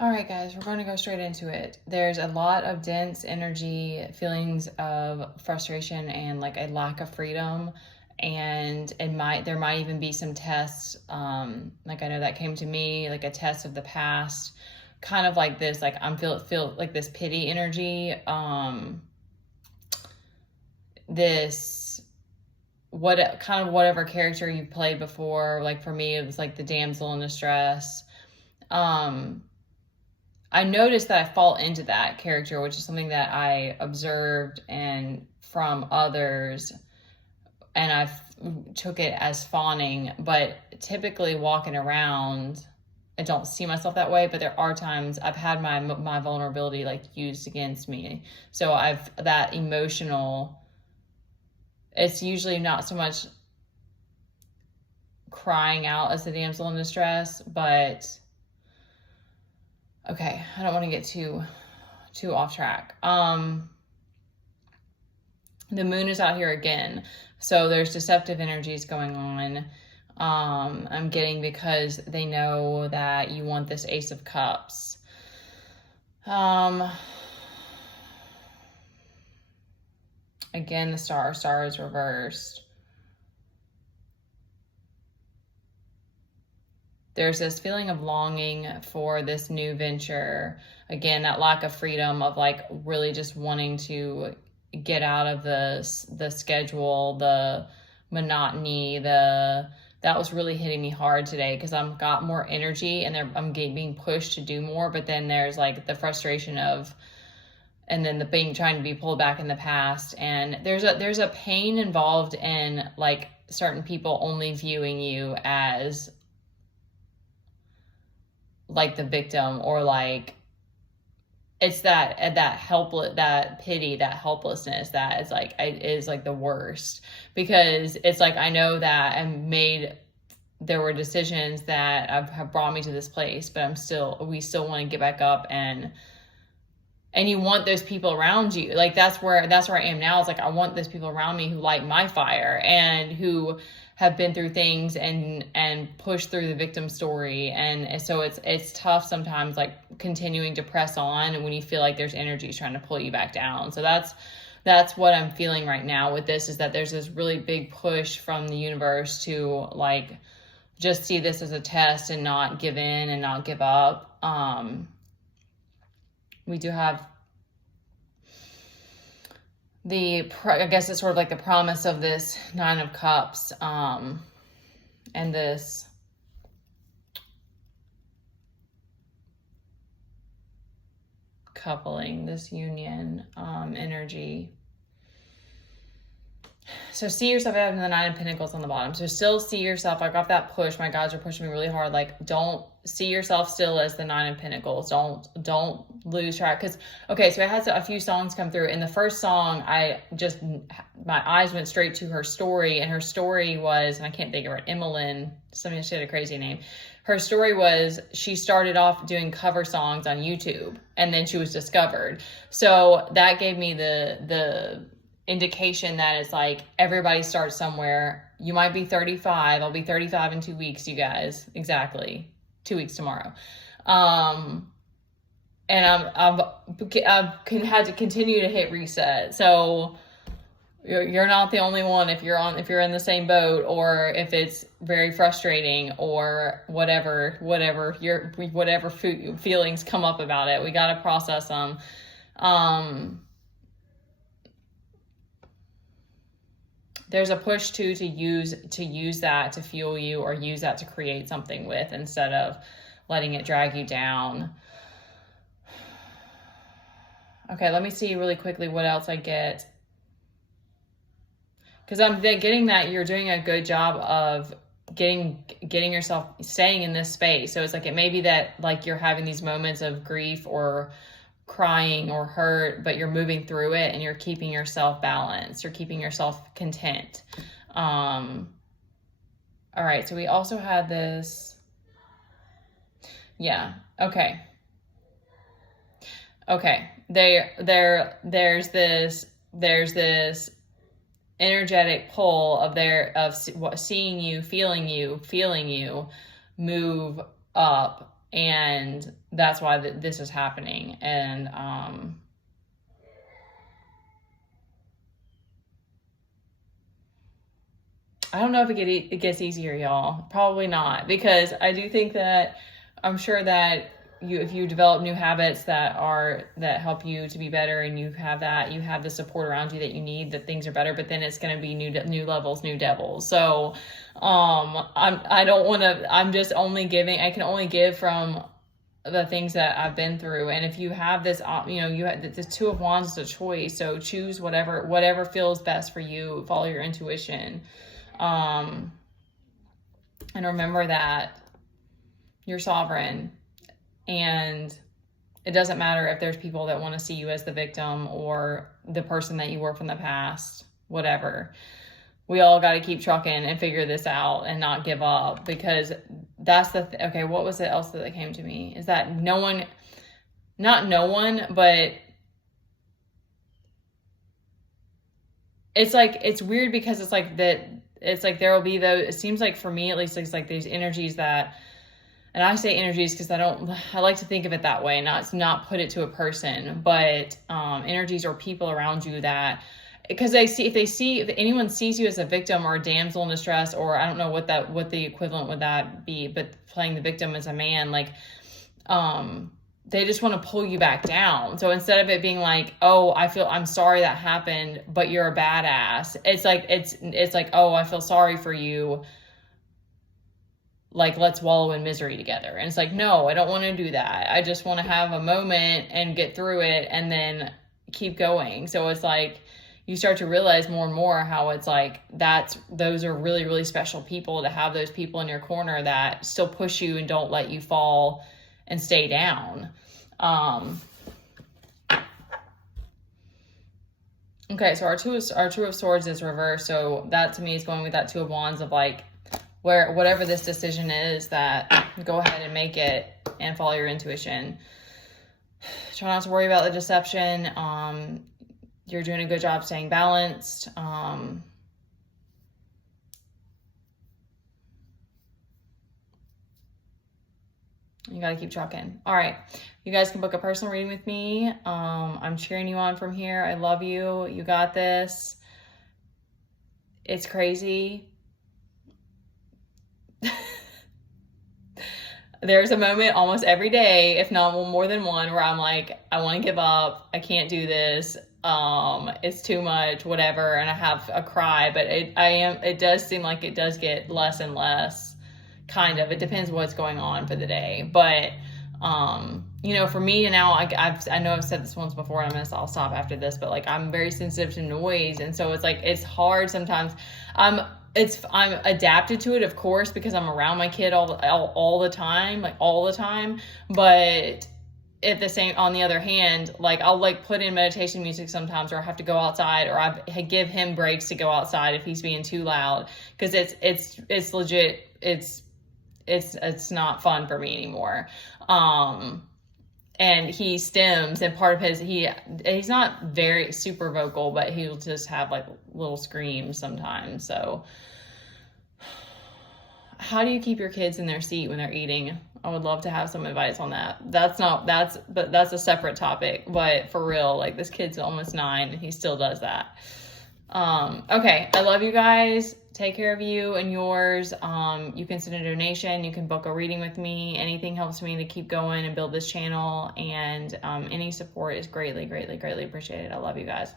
All right, guys, we're going to go straight into it. There's a lot of dense energy, feelings of frustration and like a lack of freedom. And there might even be some tests. Like I know that came to me, like a test of the past, kind of like this, like feel like this pity energy. This what kind of whatever character you've played before. Like for me, it was like the damsel in distress. I noticed that I fall into that character, which is something that I observed and from others, and I've took it as fawning. But typically, walking around, I don't see myself that way. But there are times I've had my vulnerability like used against me. So I've that emotional. It's usually not so much crying out as the damsel in distress, but okay, I don't want to get too off track. The moon is out here again, so there's deceptive energies going on. I'm getting because they know that you want this Ace of Cups. Again, the star is reversed. There's this feeling of longing for this new venture. Again, that lack of freedom of like really just wanting to get out of the schedule, the monotony, that was really hitting me hard today because I've got more energy and I'm being pushed to do more, but then there's like the frustration of, and then the being trying to be pulled back in the past, and there's a pain involved in like certain people only viewing you as like the victim, or like it's that helpless, that pity, that helplessness that is like the worst, because it's like I know that there were decisions that have brought me to this place, but we still want to get back up, and you want those people around you. Like that's where I am now. It's like I want those people around me who light my fire and who have been through things and push through the victim story. And so it's tough sometimes, like continuing to press on, and when you feel like there's energies trying to pull you back down. So that's what I'm feeling right now with this, is that there's this really big push from the universe to like just see this as a test and not give in and not give up. We do have I guess it's sort of like the promise of this Nine of Cups, and this coupling, this union energy. So see yourself having the Nine of Pentacles on the bottom. So still see yourself. I got that push. My guides are pushing me really hard. Like, don't see yourself still as the Nine of Pentacles. Don't lose track. Because, okay, so I had a few songs come through. In the first song, my eyes went straight to her story. And her story was, and I can't think of it, Emmeline. She had a crazy name. Her story was she started off doing cover songs on YouTube, and then she was discovered. So that gave me the indication that it's like everybody starts somewhere. You might be 35. I'll be 35 in 2 weeks, you guys. Exactly. 2 weeks tomorrow. And I've had to continue to hit reset. So you're not the only one if you're in the same boat, or if it's very frustrating, or whatever feelings come up about it. We got to process them. There's a push to use that to fuel you, or use that to create something with, instead of letting it drag you down. Okay, let me see really quickly what else I get. Because I'm getting that you're doing a good job of getting yourself staying in this space. So it's like, it may be that like you're having these moments of grief or crying or hurt, but you're moving through it and you're keeping yourself balanced. You're keeping yourself content. All right. So we also had this. Yeah. Okay. There's this energetic pull of seeing you, feeling you move up And that's why this is happening. And I don't know if it gets easier, y'all. Probably not, because I do think that I'm sure that if you develop new habits that help you to be better, and you have the support around you that you need, that things are better. But then it's going to be new levels, new devils. So I don't want to. I'm just only giving. I can only give from the things that I've been through. And if you have this, you have the Two of Wands is a choice. So choose whatever feels best for you. Follow your intuition. And remember that you're sovereign, and it doesn't matter if there's people that want to see you as the victim or the person that you were from the past, whatever. We all got to keep trucking and figure this out and not give up, because that's okay. What was it else that came to me is that not no one, but it's like, it's weird because it's like that. It's like there will be those, it seems like for me at least, it's like these energies that, and I say energies because I like to think of it that way, not put it to a person, but energies or people around you that, because if anyone sees you as a victim or a damsel in distress, or I don't know what the equivalent would that be, but playing the victim as a man, like they just want to pull you back down. So instead of it being like, oh, I'm sorry that happened, but you're a badass, it's like, oh, I feel sorry for you, like, let's wallow in misery together. And it's like, no, I don't want to do that. I just want to have a moment and get through it and then keep going. So it's like you start to realize more and more how it's like those are really, really special people, to have those people in your corner that still push you and don't let you fall and stay down. Okay, so our two of Swords is reversed. So that to me is going with that Two of Wands of like, where whatever this decision is, that go ahead and make it and follow your intuition. Try not to worry about the deception. You're doing a good job staying balanced. You got to keep trucking. All right. You guys can book a personal reading with me. I'm cheering you on from here. I love you. You got this. It's crazy. There's a moment almost every day, if not more than one, where I'm like, I want to give up. I can't do this. It's too much, whatever. And I have a cry, but it does seem like it does get less and less. Kind of. It depends what's going on for the day. But, for me now, I know I've said this once before, and I'll stop after this, but like, I'm very sensitive to noise. And so it's like, it's hard sometimes. I'm adapted to it, of course, because I'm around my kid all the time, like all the time. But on the other hand, like I'll like put in meditation music sometimes, or I have to go outside, or I give him breaks to go outside if he's being too loud, because it's legit. It's not fun for me anymore. And he stems, and part of he's not very super vocal, but he'll just have like little screams sometimes. So how do you keep your kids in their seat when they're eating? I would love to have some advice on that. That's a separate topic, but for real, like this kid's almost 9 and he still does that. Okay. I love you guys. Take care of you and yours. You can send a donation. You can book a reading with me. Anything helps me to keep going and build this channel. And any support is greatly, greatly, greatly appreciated. I love you guys.